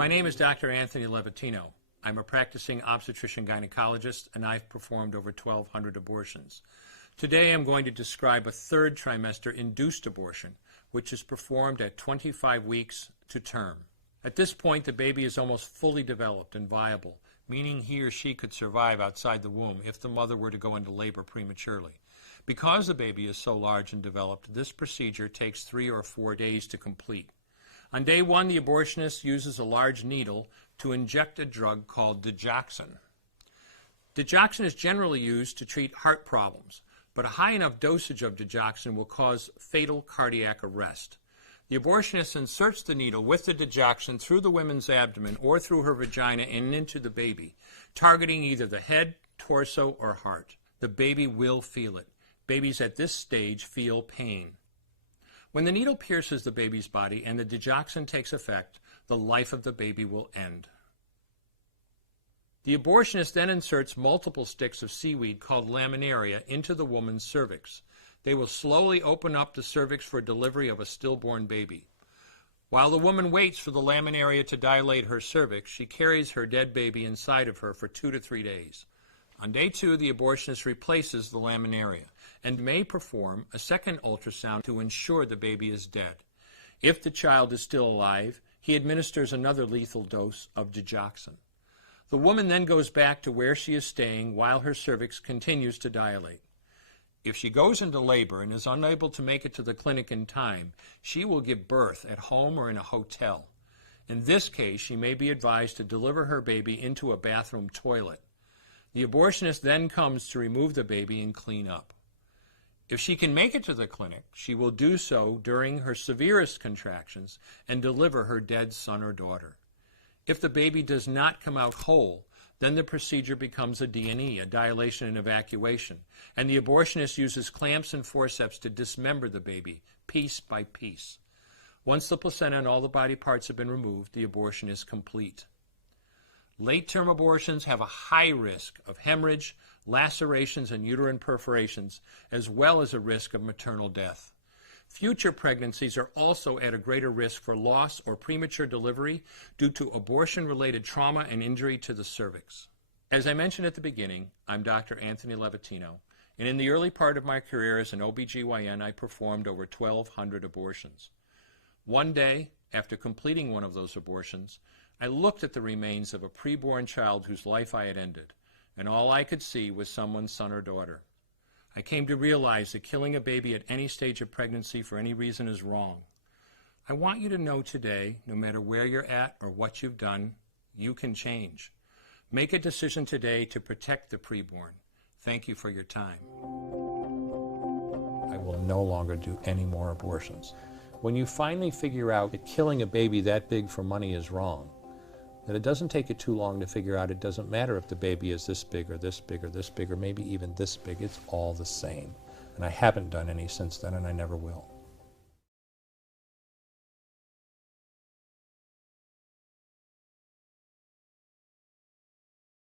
My name is Dr. Anthony Levatino. I'm a practicing obstetrician-gynecologist, and I've performed over 1,200 abortions. Today I'm going to describe a third trimester induced abortion, which is performed at 25 weeks to term. At this point, the baby is almost fully developed and viable, meaning he or she could survive outside the womb if the mother were to go into labor prematurely. Because the baby is so large and developed, this procedure takes 3 or 4 days to complete. On day 1, the abortionist uses a large needle to inject a drug called digoxin. Digoxin is generally used to treat heart problems, but a high enough dosage of digoxin will cause fatal cardiac arrest. The abortionist inserts the needle with the digoxin through the woman's abdomen or through her vagina and into the baby, targeting either the head, torso, or heart. The baby will feel it. Babies at this stage feel pain. When the needle pierces the baby's body and the digoxin takes effect, the life of the baby will end. The abortionist then inserts multiple sticks of seaweed called laminaria into the woman's cervix. They will slowly open up the cervix for delivery of a stillborn baby. While the woman waits for the laminaria to dilate her cervix, she carries her dead baby inside of her for 2 to 3 days. On day 2, the abortionist replaces the laminaria and may perform a second ultrasound to ensure the baby is dead. If the child is still alive, he administers another lethal dose of digoxin. The woman then goes back to where she is staying while her cervix continues to dilate. If she goes into labor and is unable to make it to the clinic in time, she will give birth at home or in a hotel. In this case, she may be advised to deliver her baby into a bathroom toilet. The abortionist then comes to remove the baby and clean up. If she can make it to the clinic, she will do so during her severest contractions and deliver her dead son or daughter. If the baby does not come out whole, then the procedure becomes a D&E, a dilation and evacuation, and the abortionist uses clamps and forceps to dismember the baby, piece by piece. Once the placenta and all the body parts have been removed, the abortion is complete. Late-term abortions have a high risk of hemorrhage, lacerations, and uterine perforations, as well as a risk of maternal death. Future pregnancies are also at a greater risk for loss or premature delivery due to abortion-related trauma and injury to the cervix. As I mentioned at the beginning, I'm Dr. Anthony Levatino, and in the early part of my career as an OBGYN, I performed over 1,200 abortions. One day, after completing one of those abortions, I looked at the remains of a preborn child whose life I had ended, and all I could see was someone's son or daughter. I came to realize that killing a baby at any stage of pregnancy for any reason is wrong. I want you to know today, no matter where you're at or what you've done, you can change. Make a decision today to protect the preborn. Thank you for your time. I will no longer do any more abortions. When you finally figure out that killing a baby that big for money is wrong, that it doesn't take you too long to figure out it doesn't matter if the baby is this big or this big or this big or maybe even this big, it's all the same. And I haven't done any since then, and I never will.